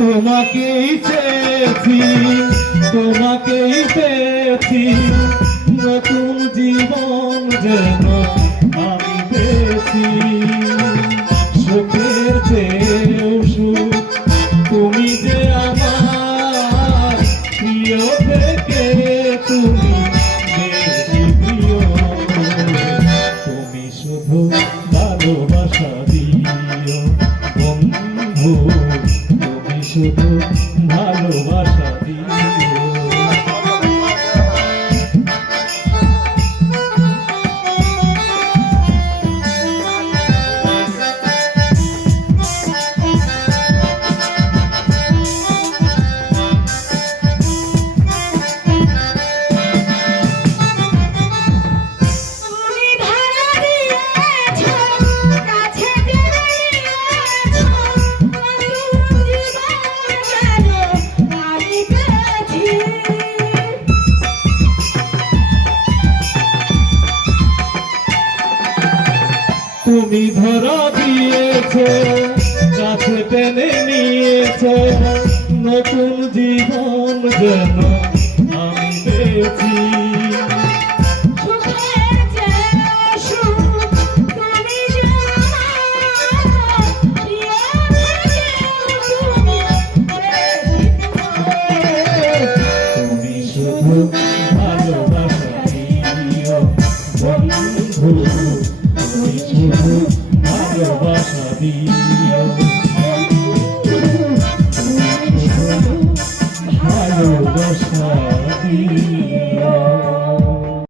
তোমাকেই চেয়েছি, তোমাকেই পেয়েছি, নতুন জীবন যেন আমি পেয়েছি। সুখের চেয়েও সুখ, তুমি যে আমার প্রিয় থেকে তুমি বেশি প্রিয়। তুমি শুধু ভালোবাসা দিও বন্ধু, তুমি শুধু ভালোবাসা দিও। তুমি ধরা দিয়েছো, কাছে টেনে নিয়েছো, নতুন জীবন যেন আমি পেয়েছি। তুমি শুধু ভালোবাসা দিও বন্ধু, তুমি শুধু ভালোবাসা দিও।